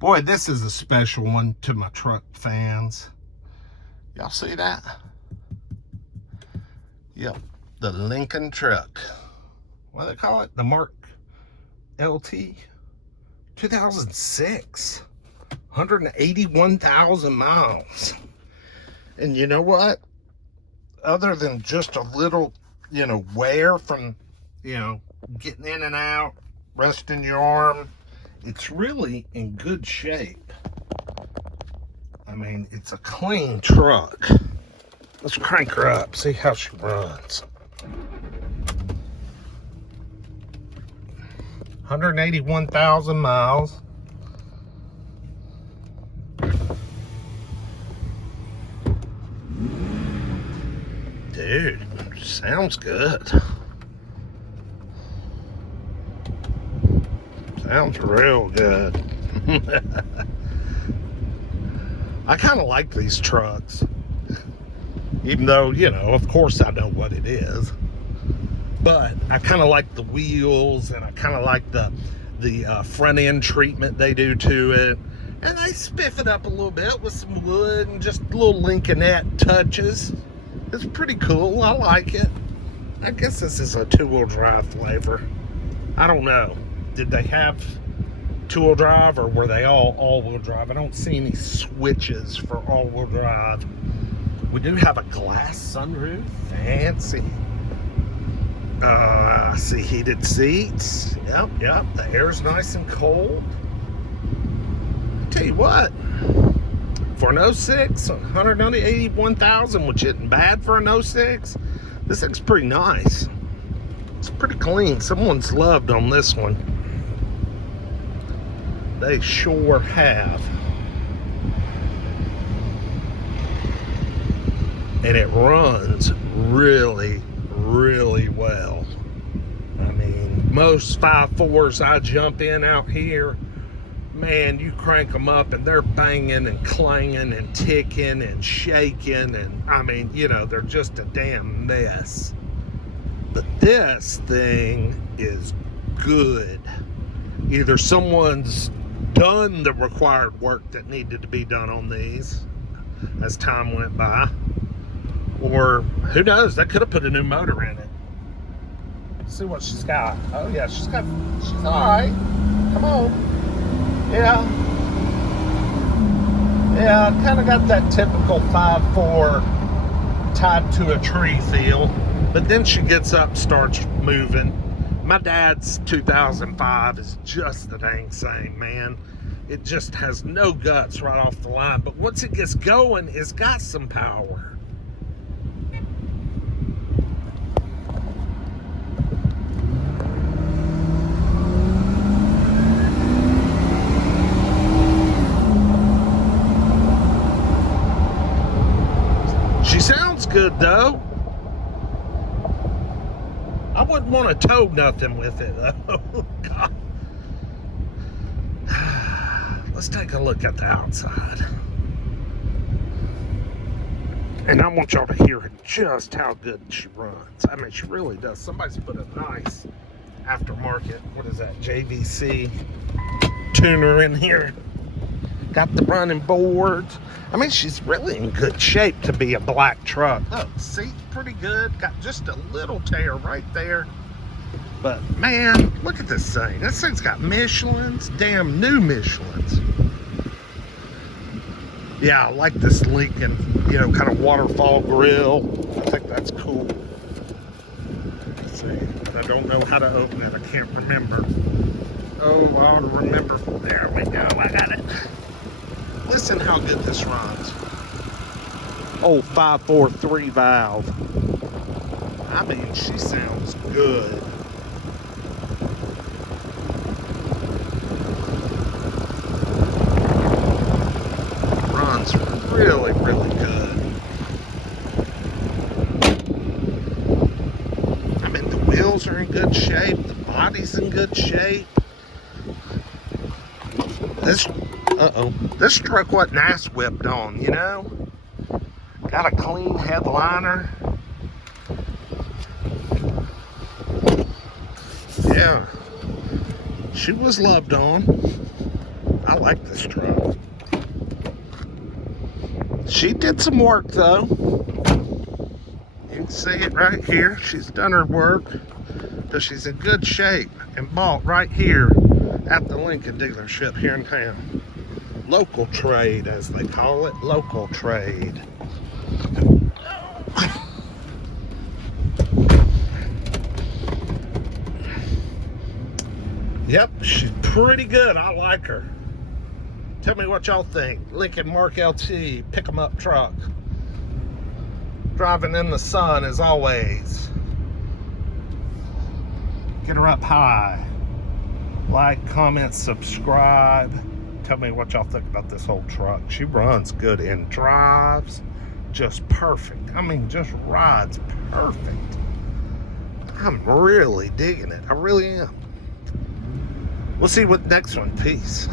Boy, this is a special one to my truck fans. Y'all see that? Yep, the Lincoln truck. What do they call it? The Mark LT 2006. 181,000 miles. And you know what? Other than just a little, wear from, getting in and out, resting your arm, it's really in good shape. I mean, it's a clean truck. Let's crank her up, see how she runs. 181,000 miles. Dude, sounds good. Sounds real good. I kind of like these trucks. Even though, of course I know what it is. But I kind of like the wheels, and I kind of like the front end treatment they do to it. And they spiff it up a little bit with some wood and just little Lincolnette touches. It's pretty cool. I like it. I guess this is a two-wheel drive flavor. I don't know. Did they have two-wheel drive, or were they all-wheel drive? I don't see any switches for all-wheel drive. We do have a glass sunroof. Fancy. I see heated seats. Yep. The air's nice and cold. Tell you what, for an 06, 181,000, which isn't bad for an 06, this thing's pretty nice. It's pretty clean. Someone's loved on this one. They sure have. And it runs really, really well. I mean, most 5.4s I jump in out here, man, you crank them up and they're banging and clanging and ticking and shaking, and I mean, they're just a damn mess. But this thing is good. Either someone's done the required work that needed to be done on these as time went by, or who knows, they could have put a new motor in it. Let's see what she's got. Oh yeah, she's all right. Come on. Yeah, kind of got that typical 5.4 tied to a tree feel, but then she gets up, starts moving. My dad's 2005 is just the dang same, man. It just has no guts right off the line, but once it gets going, it's got some power. Sounds good though. I wouldn't want to tow nothing with it though. God. Let's take a look at the outside. And I want y'all to hear just how good she runs. I mean, she really does. Somebody's put a nice aftermarket, what is that, JVC tuner in here. Got the running boards. I mean, she's really in good shape to be a black truck. Look, seat's pretty good. Got just a little tear right there. But man, look at this thing. This thing's got Michelin's, damn new Michelin's. Yeah, I like this Lincoln, kind of waterfall grill. I think that's cool. Let's see, but I don't know how to open it. I can't remember. Oh, I'll remember. There we go, I got it. Listen how good this runs. Oh, 5.43 valve. I mean, she sounds good. Runs really, really good. I mean, the wheels are in good shape. The body's in good shape. This truck wasn't ass whipped on, Got a clean headliner. Yeah, she was loved on. I like this truck. She did some work though. You can see it right here. She's done her work, but she's in good shape and bought right here at the Lincoln dealership here in town. Local trade, as they call it, local trade. Yep, she's pretty good. I like her. Tell me what y'all think. Lincoln Mark LT pick 'em up truck. Driving in the sun as always. Get her up high. Like, comment, subscribe. Tell me what y'all think about this whole truck. She runs good and drives just perfect. I mean, just rides perfect. I'm really digging it. I really am. We'll see what next one. Peace.